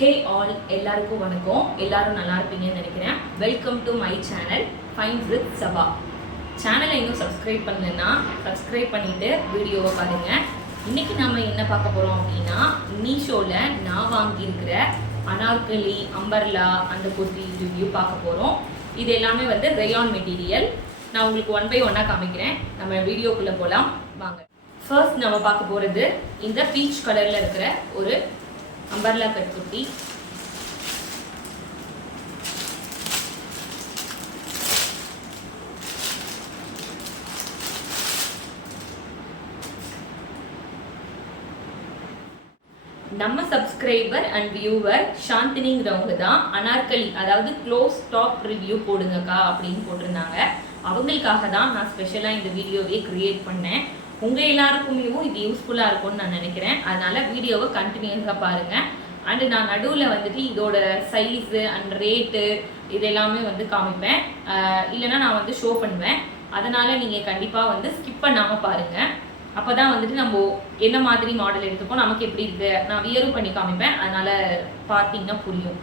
Hey all, எல்லாருக்கும் வணக்கம். எல்லாரும் நல்லா இருப்பீங்கன்னு நினைக்கிறேன். Welcome to my channel fine with Saba. சேனலை இன்னும் சப்ஸ்கிரைப் பண்ணலன்னா சப்ஸ்கிரைப் பண்ணிவிட்டு வீடியோவை பாருங்கள். இன்றைக்கி நம்ம என்ன பார்க்க போகிறோம் அப்படின்னா, மீஷோவில் நான் வாங்கியிருக்கிற அனார்கலி, அம்பர்லா அந்த குர்த்தி ரிவ்யூ பார்க்க போகிறோம். இது எல்லாமே வந்து ரேயான் மெட்டீரியல். நான் உங்களுக்கு 1 by 1 காமிக்கிறேன். நம்ம வீடியோக்குள்ளே போகலாம் வாங்க. ஃபர்ஸ்ட் நம்ம பார்க்க போகிறது இந்த பீச் கலரில் இருக்கிற ஒரு அம்பர்லா கட் குர்த்தி. நம்ம சப்ஸ்கிரைபர் அண்ட் வியூவர் சாந்தினிங்கிறவங்க தான் அனார்கலி, அதாவது க்ளோஸ் டாப் ரிவ்யூ போடுங்கக்கா அப்படின்னு போட்டிருந்தாங்க. அவங்களுக்காக தான் நான் ஸ்பெஷலாக இந்த வீடியோவே கிரியேட் பண்ணேன். உங்கள் எல்லாருக்குமே இது யூஸ்ஃபுல்லாக இருக்கும்னு நான் நினைக்கிறேன். அதனால் வீடியோவை கண்டினியூஸாக பாருங்கள். அண்டு நான் நடுவில் வந்துட்டு இதோட சைஸு அண்ட் ரேட்டு இது எல்லாமே வந்து காமிப்பேன். இல்லைனா நான் வந்து ஷோ பண்ணுவேன். அதனால் நீங்கள் கண்டிப்பாக வந்து ஸ்கிப் பண்ணாமல் பாருங்கள். அப்போ தான் வந்துட்டு நம்ம என்ன மாதிரி மாடல் எடுத்துப்போம், நமக்கு எப்படி இருக்குது, நான் வியரும் பண்ணி காமிப்பேன். அதனால் பார்த்தீங்கன்னா புரியும்.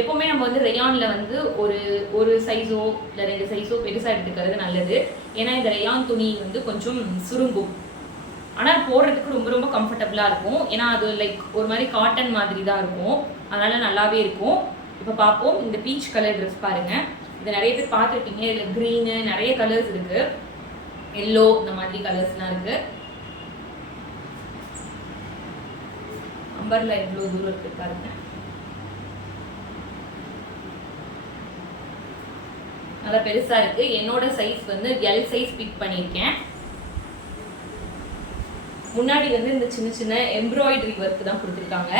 எப்போவுமே நம்ம வந்து ரேயானில் வந்து ஒரு சைஸோ இல்லை 2 சைஸோ பெருசாக எடுத்துக்கிறது நல்லது. ஏன்னா இந்த ரேயான் துணி வந்து கொஞ்சம் சுருங்கும், ஆனால் போடுறதுக்கு ரொம்ப ரொம்ப கம்ஃபர்டபுளாக இருக்கும். ஏன்னா அது லைக் ஒரு மாதிரி காட்டன் மாதிரி தான் இருக்கும். அதனால் நல்லாவே இருக்கும். இப்போ பார்ப்போம். இந்த பீச் கலர் ட்ரெஸ் பாருங்கள். இதை நிறைய பேர் பார்த்துருப்பீங்க. இதில் க்ரீனு நிறைய கலர்ஸ் இருக்குது, எல்லோ இந்த மாதிரி கலர்ஸ்லாம் இருக்குது. அம்பர்லா எவ்வளோ தூரம் இருக்குது பாருங்க. நல்லா பெருசா இருக்கு. என்னோட சைஸ் வந்து எல் சைஸ் பிக் பண்ணியிருக்கேன். முன்னாடி வந்து இந்த சின்ன சின்ன எம்ப்ராய்டரி ஒர்க் தான் கொடுத்துருக்காங்க.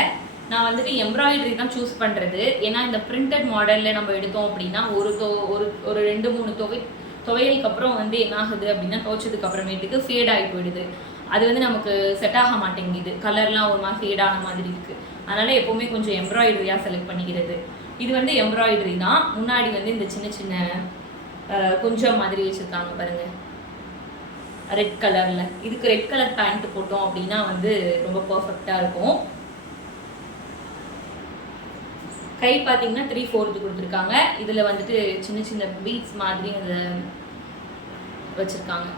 நான் வந்துட்டு எம்ப்ராய்டரி தான் சூஸ் பண்ணுறது. ஏன்னா இந்த பிரிண்டட் மாடலில் நம்ம எடுத்தோம் அப்படின்னா ஒரு 2-3 துவையலுக்கு அப்புறம் வந்து என்ன ஆகுது அப்படின்னா, துவைச்சதுக்கு அப்புறமேட்டுக்கு ஃபேட் ஆகி போயிடுது. அது வந்து நமக்கு செட் ஆக மாட்டேங்குது. கலர்லாம் ஒரு மாதிரி ஃபேடான மாதிரி இருக்குது. அதனால் எப்போவுமே கொஞ்சம் எம்ப்ராய்டரியாக செலக்ட் பண்ணிக்கிறது. இது வந்து எம்ப்ராய்டரி தான். முன்னாடி வந்து இந்த சின்ன சின்ன கொஞ்சம் மாதிரி வச்சுருக்காங்க பாருங்கள், ரெட் கலரில். இதுக்கு ரெட் கலர் பேண்ட் போட்டோம் அப்படின்னா வந்து ரொம்ப பர்ஃபெக்டாக இருக்கும். கை பார்த்தீங்கன்னா 3/4 கொடுத்துருக்காங்க. இதில் வந்துட்டு சின்ன சின்ன பீட்ஸ் மாதிரி அதை வச்சுருக்காங்க.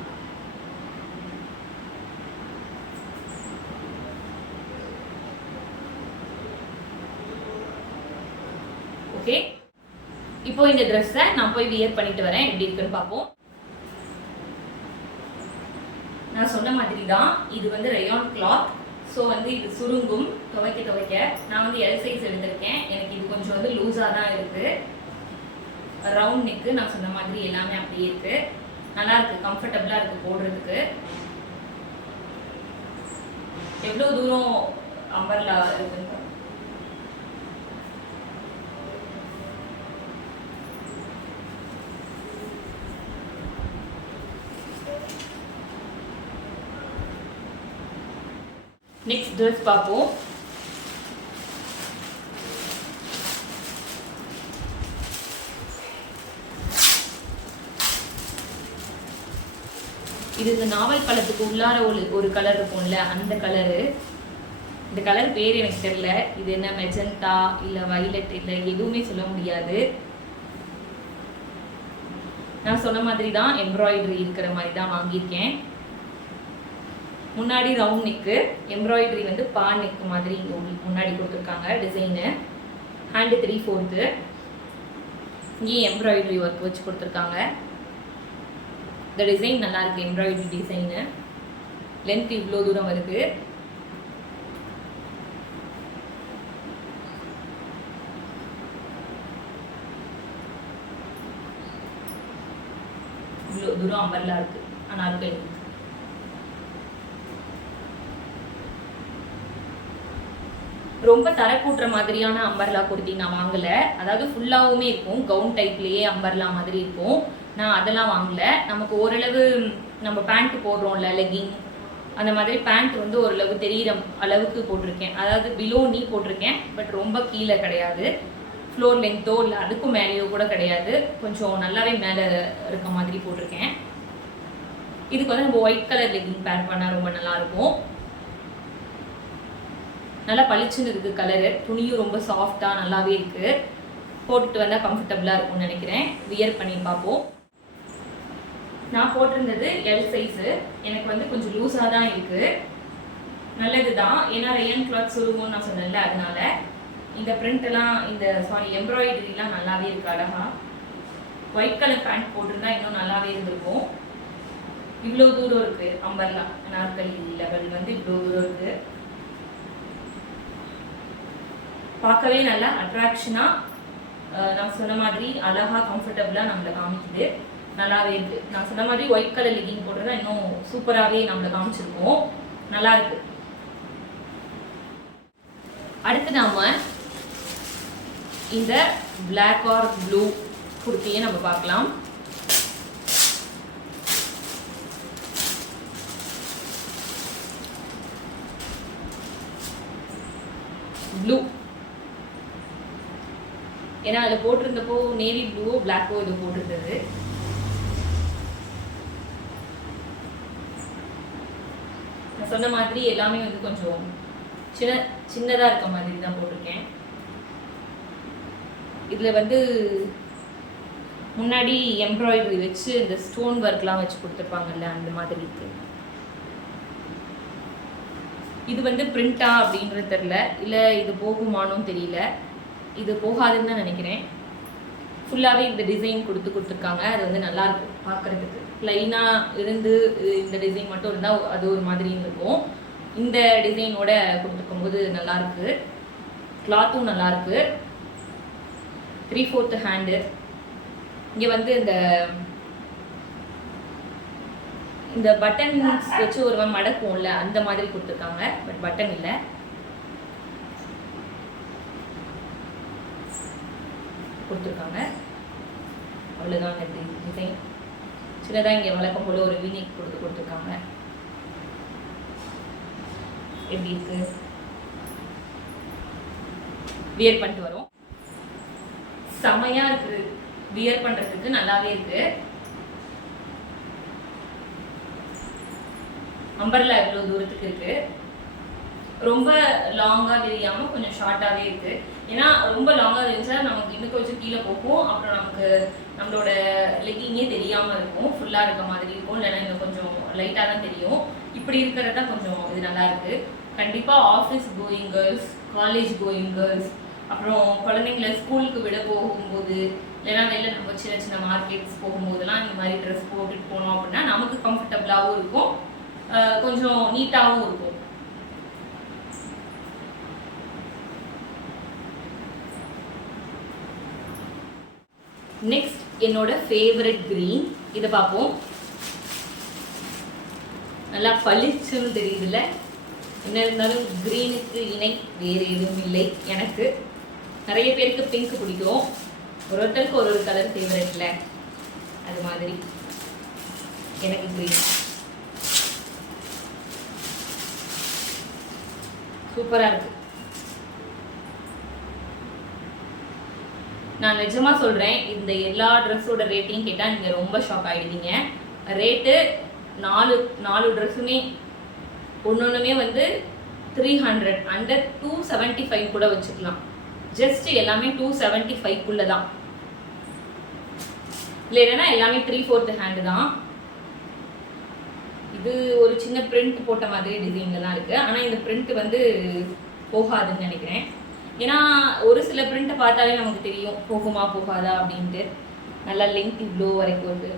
ஓகே, இப்போ இந்த ட்ரெஸ்ஸை நான் போய் வியர் பண்ணிட்டு வரேன். எப்படி இருக்குன்னு பார்ப்போம். நான் சொன்ன மாதிரி தான் இது வந்து ரேயான் கிளாத். ஸோ வந்து இது சுருங்கும் துவைக்க. நான் வந்து எல் சைஸ் எடுத்திருக்கேன். எனக்கு இது கொஞ்சம் வந்து லூஸாக தான் இருக்குது. ரவுண்ட் நெக்கு நான் சொன்ன மாதிரி எல்லாமே அப்படியே இருக்குது. நல்லா இருக்குது, கம்ஃபர்டபுளாக இருக்குது போடுறதுக்கு. எவ்வளோ தூரம் அம்பர்லா இருக்குன்னு நெக்ஸ்ட் ட்ரெஸ் பார்ப்போம். இது இந்த நாவல் பழத்துக்கு உள்ளார ஒரு கலர் இருக்கும்ல, அந்த கலரு. இந்த கலர் பேர் எனக்கு தெரியல. இது என்ன மெஜந்தா இல்லை வைலட் இல்லை எதுவுமே சொல்ல முடியாது. நான் சொன்ன மாதிரி தான் எம்ப்ராய்டரி இருக்கிற மாதிரி தான் வாங்கியிருக்கேன். முன்னாடி ரவுண்ட் நெக்கு, எம்ப்ராய்டரி வந்து பா நெக்கு மாதிரி முன்னாடி கொடுத்துருக்காங்க டிசைனு. ஹேண்டு 3/4. இங்கேயும் எம்ப்ராய்டரி ஒர்க் வச்சு கொடுத்துருக்காங்க. இந்த டிசைன் நல்லா இருக்கு, எம்ப்ராய்டரி டிசைனு. லென்த் இவ்வளோ தூரம் வருது. இவ்வளோ தூரம் அம்பர்லா இருக்கு. அனார்கலி ரொம்ப தர கூட்டுற மாதிரியான அம்பர்லா குர்த்தி நான் வாங்கலை. அதாவது ஃபுல்லாகவுமே இருக்கும், கவுன் டைப்லேயே அம்பர்லா மாதிரி இருக்கும். நான் அதெல்லாம் வாங்கலை. நமக்கு ஓரளவு நம்ம பேண்ட்டு போடுறோம்ல, லெக்கிங் அந்த மாதிரி பேண்ட் வந்து ஓரளவு தெரிகிற அளவுக்கு போட்டிருக்கேன். அதாவது பிலோ நீ போட்டிருக்கேன், பட் ரொம்ப கீழே கிடையாது. ஃப்ளோர் லென்த்தோ இல்லை அதுக்கும் மேலேயோ கூட கிடையாது. கொஞ்சம் நல்லாவே மேலே இருக்க மாதிரி போட்டிருக்கேன். இதுக்கு வந்து நம்ம ஒயிட் கலர் லெக்கிங் பேர் பண்ணால் ரொம்ப நல்லாயிருக்கும். நல்லா பளிச்சுன்னு இருக்குது கலரு. துணியும் ரொம்ப சாஃப்டாக நல்லாவே இருக்குது. போட்டுட்டு வந்தால் கம்ஃபர்டபுளாக இருக்கும்னு நினைக்கிறேன். வியர் பண்ணி பார்ப்போம். நான் போட்டிருந்தது எல் சைஸு. எனக்கு வந்து கொஞ்சம் லூஸாக தான் இருக்குது. நல்லது தான், ஏன்னா ரயன் கிளாத் சுருங்கும்னு நான் சொன்னேன்ல, அதனால. இந்த பிரிண்டெல்லாம் எம்ப்ராய்டரிலாம் நல்லாவே இருக்குது அழகாக. ஒயிட் கலர் பேண்ட் போட்டிருந்தா இன்னும் நல்லாவே இருந்திருக்கும். இவ்வளோ தூரம் இருக்குது. அம்பர்லா அனார்கலி லெவல் வந்து இவ்வளோ தூரம் இருக்குது. பார்க்கவே நல்லா அட்ராக்ஷனாக, நான் சொன்ன மாதிரி அழகாக கம்ஃபர்டபுளாக நம்மளை காமிக்குது. நல்லாவே இருக்குது. நான் சொன்ன மாதிரி ஒயிட் கலர் லெகிங் போட்டிருந்தா இன்னும் சூப்பராகவே நம்மளை காமிச்சிருக்கோம். நல்லா இருக்கு. அடுத்து நாம இந்த பிளாக் ஆர் ப்ளூ குர்த்தியை நம்ம பார்க்கலாம். ப்ளூ, ஏன்னா அதில் போட்டிருந்தப்போ நேவி ப்ளூவோ பிளாக்கோ இது போட்டிருந்தது. நான் சொன்ன மாதிரி எல்லாமே வந்து கொஞ்சம் சின்னதாக இருக்க மாதிரி தான் போட்டிருக்கேன். இதில் வந்து முன்னாடி எம்ப்ராய்டரி வச்சு இந்த ஸ்டோன் ஒர்க்லாம் வச்சு கொடுத்துருப்பாங்கல்ல, அந்த மாதிரி இருக்கு. இது வந்து பிரிண்டா அப்படின்றது தெரியல, இல்லை இது போகுமானும் தெரியல. இது போகாதுன்னு தான் நினைக்கிறேன். ஃபுல்லாகவே இந்த டிசைன் கொடுத்துருக்காங்க. அது வந்து நல்லாயிருக்கும் பார்க்குறதுக்கு. ப்ளைனாக இருந்து இந்த டிசைன் மட்டும் இருந்தால் அது ஒரு மாதிரி இருக்கும். இந்த டிசைனோட கொடுத்துருக்கும் போது நல்லாயிருக்கு. கிளாத்தும் நல்லாயிருக்கு. 3/4 ஹேண்டு. இங்கே வந்து இந்த பட்டன்ஸ் வச்சு ஒரு மடக்கும்ல, அந்த மாதிரி கொடுத்துருக்காங்க. பட் பட்டன் இல்லை. கொடுத்துருக்காங்க. அவ்வளோதான் இந்த டிசைன். சின்னதாக இங்கே வழக்கம் போல ஒரு வீனிக் கொடுத்துருக்காங்க. எப்படி இருக்கு? வியர் பண்ணிட்டு வரோம். செமையா இருக்கு. வியர் பண்றதுக்கு நல்லாவே இருக்கு. அம்பர்லா எவ்வளவு தூரத்துக்கு இருக்கு. ரொம்ப லாங்கா விரியாம கொஞ்சம் ஷார்ட்டாவே இருக்கு. ஏன்னா ரொம்ப லாங்கா இருந்துச்சா நமக்கு இன்னும் கொஞ்சம் கீழே போகும். அப்புறம் நமக்கு நம்மளோட லெக்கிங்கே தெரியாம இருக்கும். ஃபுல்லா இருக்க மாதிரி இருக்கும். இல்லைன்னா இன்னும் கொஞ்சம் லைட்டா தான் தெரியும். இப்படி இருக்கிறது தான் கொஞ்சம் இது நல்லா இருக்கு. கண்டிப்பா office going girls, college going girls, அப்புறம் குழந்தைங்களை ஸ்கூலுக்கு விட போகும்போது, இல்லைன்னா வெளில நம்ம சின்ன சின்ன மார்க்கெட்ஸ் போகும்போதெல்லாம் இந்த மாதிரி ட்ரெஸ் போட்டுட்டு போனோம் அப்படின்னா நமக்கு கம்ஃபர்டபுளாகவும் இருக்கும், கொஞ்சம் நீட்டாகவும் இருக்கும். நெக்ஸ்ட் என்னோட ஃபேவரட் கிரீன். இதை பார்ப்போம். நல்லா பளிச்சுன்னு தெரியுதுல்ல. என்ன இருந்தாலும் கிரீனுக்கு இணை வேறு எதுவும் இல்லை. எனக்கு நிறைய பேருக்கு பிங்க் பிடிக்கும். ஒருத்தருக்கு ஒரு கலர் ஃபேவரட்ல, அது மாதிரி எனக்கு கிரீன் சூப்பராக இருக்கு. நான் நிஜமா சொல்றேன், இந்த எல்லா ட்ரெஸ்ஸோட ரேட்டையும் கேட்டால் நீங்க ரொம்ப ஷாக் ஆயிடுவீங்க. ரேட்டு நாலு ட்ரெஸ்ஸுமே ஒன்னொன்றுமே வந்து 300 அண்டர் 275 கூட வச்சுக்கலாம். ஜஸ்ட் எல்லாமே 275 தான். இல்லை இல்லைன்னா எல்லாமே 3/4 ஹேண்டு தான். இது ஒரு சின்ன பிரிண்ட் போட்ட மாதிரி டிசைன்ல தான் இருக்கு. ஆனால் இந்த பிரிண்ட் வந்து போகாதுன்னு நினைக்கிறேன். ஏன்னா ஒரு சில பிரிண்ட்டை பார்த்தாலே நமக்கு தெரியும் போகுமா போகாதா அப்படின்ட்டு. நல்லா லெங்க் இவ்வளோ வரைக்கும் வருது.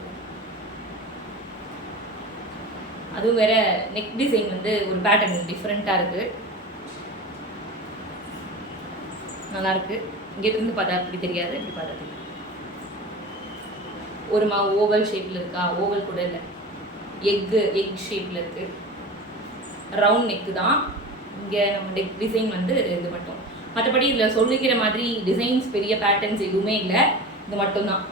அதுவும் வேற நெக் டிசைன் வந்து ஒரு பேட்டர்ன் டிஃப்ரெண்ட்டாக இருக்கு, நல்லா இருக்கு. இங்கேருந்து பார்த்தா அப்படி தெரியாது, இப்படி பார்த்தா தெரியும். ஒரு ஓவல் ஷேப்பில் இருக்கா, ஓவல் கூட இல்லை, எக் ஷேப்பில் இருக்கு. ரவுண்ட் நெக்கு தான். இங்கே நம்ம நெக் டிசைன் வந்து இது மட்டும். மற்றபடி இதில் சொல்லிக்கிற மாதிரி டிசைன்ஸ் பெரிய பேட்டர்ன்ஸ் எதுவுமே இல்லை, இது மட்டும்தான்.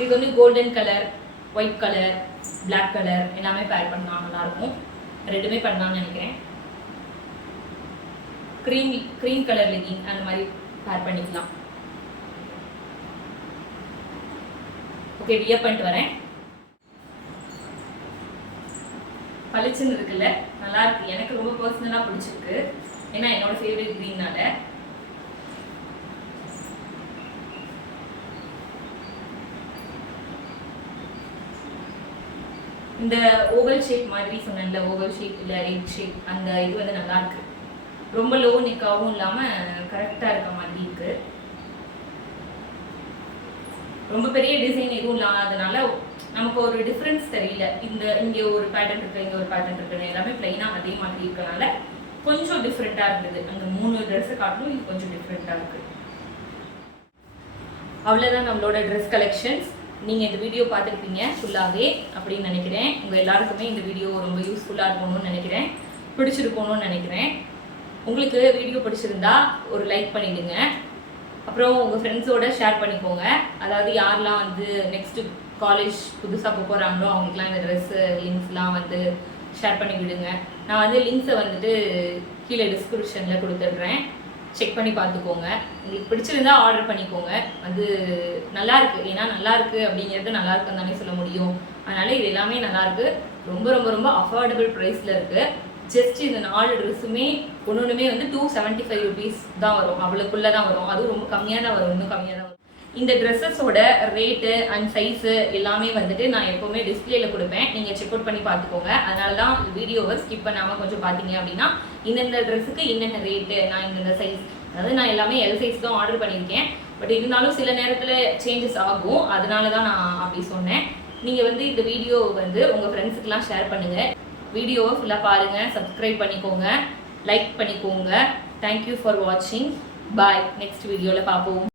இது வந்து golden colour, white colour, black colour எல்லாமே பேர் பண்ணால் நல்லாயிருக்கும். ரெண்டுமே பண்ணலாம்னு நினைக்கிறேன். க்ரீம் கலர் லெகிங் அந்த மாதிரி பேர் பண்ணிக்கலாம். ஓகே, வியர் பண்ணிட்டு வரேன். பளிச்சுன்னு இருக்குல்ல, நல்லா இருக்கு. எனக்கு ரொம்ப பர்சனலாக பிடிச்சிருக்கு, ஏன்னா என்னோட ஃபேவரட் க்ரீனால. இந்த ஓவல் ஷேப் மாதிரி சொன்னேன்ல, ஓவல் ஷேப் இல்லை எக் ஷேப், அந்த இது வந்து நல்லா இருக்கு. ரொம்ப லோ நெக்காகவும் இல்லாமல் கரெக்டாக இருக்க மாதிரி இருக்கு. ரொம்ப பெரிய டிசைன் எதுவும் இல்லாததுனால நமக்கு ஒரு டிஃப்ரென்ஸ் தெரியல. இங்கே ஒரு பேட்டர்ன் இருக்கு, இங்கே ஒரு பேட்டர்ன் இருக்குன்னு எல்லாமே பிளைனாக அதே மாதிரி இருக்கனால கொஞ்சம் டிஃப்ரெண்ட்டாக இருந்தது. அந்த 3 ட்ரெஸ்ஸை காட்டிலும் இது கொஞ்சம் டிஃப்ரெண்ட்டாக இருக்குது. அவ்வளோதான் நம்மளோட ட்ரெஸ் கலெக்ஷன்ஸ். நீங்கள் இந்த வீடியோ பார்த்துருப்பீங்க ஃபுல்லாகவே அப்படின்னு நினைக்கிறேன். உங்கள் எல்லாருக்குமே இந்த வீடியோ ரொம்ப யூஸ்ஃபுல்லாக இருக்கணும்னு நினைக்கிறேன், பிடிச்சிருக்கணும்னு நினைக்கிறேன். உங்களுக்கு வீடியோ பிடிச்சிருந்தா ஒரு லைக் பண்ணிவிடுங்க. அப்புறம் உங்கள் ஃப்ரெண்ட்ஸோட ஷேர் பண்ணிக்கோங்க. அதாவது யாரெல்லாம் வந்து நெக்ஸ்ட்டு காலேஜ் புதுசாக போகிறாங்களோ அவங்களுக்குலாம் இந்த ட்ரெஸ்ஸு லிங்க்ஸ்லாம் வந்து ஷேர் பண்ணி விடுங்க. நான் வந்து லிங்க்ஸை வந்துட்டு கீழே டிஸ்கிரிப்ஷனில் கொடுத்துட்றேன், செக் பண்ணி பார்த்துக்கோங்க. உங்களுக்கு பிடிச்சிருந்தா ஆர்டர் பண்ணிக்கோங்க. அது நல்லாயிருக்கு, ஏன்னா நல்லாயிருக்கு அப்படிங்கிறது நல்லா இருக்குன்னு தானே சொல்ல முடியும். அதனால் இது எல்லாமே நல்லாயிருக்கு. ரொம்ப ரொம்ப ரொம்ப அஃபோர்டபுள் ப்ரைஸில் இருக்குது. ஜஸ்ட் இந்த 4 ட்ரெஸ்ஸுமே ஒன்றுமே வந்து 275 rupees தான் வரும், அவ்வளோக்குள்ளே தான் வரும். அதுவும் ரொம்ப கம்மியாக தான் வரும், இன்னும் கம்மியாக தான் வரும். இந்த ட்ரெஸ்ஸஸோட ரேட்டு அண்ட் சைஸு எல்லாமே வந்துட்டு நான் எப்போவுமே டிஸ்பிளேல கொடுப்பேன், நீங்கள் செக் அவுட் பண்ணி பார்த்துக்கோங்க. அதனால தான் வீடியோவை ஸ்கிப் பண்ணாமல் கொஞ்சம் பார்த்தீங்க அப்படின்னா இந்தந்த ட்ரெஸ்ஸுக்கு என்னென்ன ரேட்டு, நான் இந்தந்த சைஸ், அதாவது நான் எல்லாமே எல் சைஸ் தான் ஆர்டர் பண்ணியிருக்கேன். பட் இருந்தாலும் சில நேரத்தில் சேஞ்சஸ் ஆகும், அதனால தான் நான் அப்படி சொன்னேன். நீங்கள் வந்து இந்த வீடியோ வந்து உங்கள் ஃப்ரெண்ட்ஸுக்கெலாம் ஷேர் பண்ணுங்கள். வீடியோவை ஃபுல்லாக பாருங்கள், சப்ஸ்கிரைப் பண்ணிக்கோங்க, லைக் பண்ணிக்கோங்க. தேங்க்யூ ஃபார் வாட்சிங். பாய். நெக்ஸ்ட் வீடியோவில் பார்ப்போம்.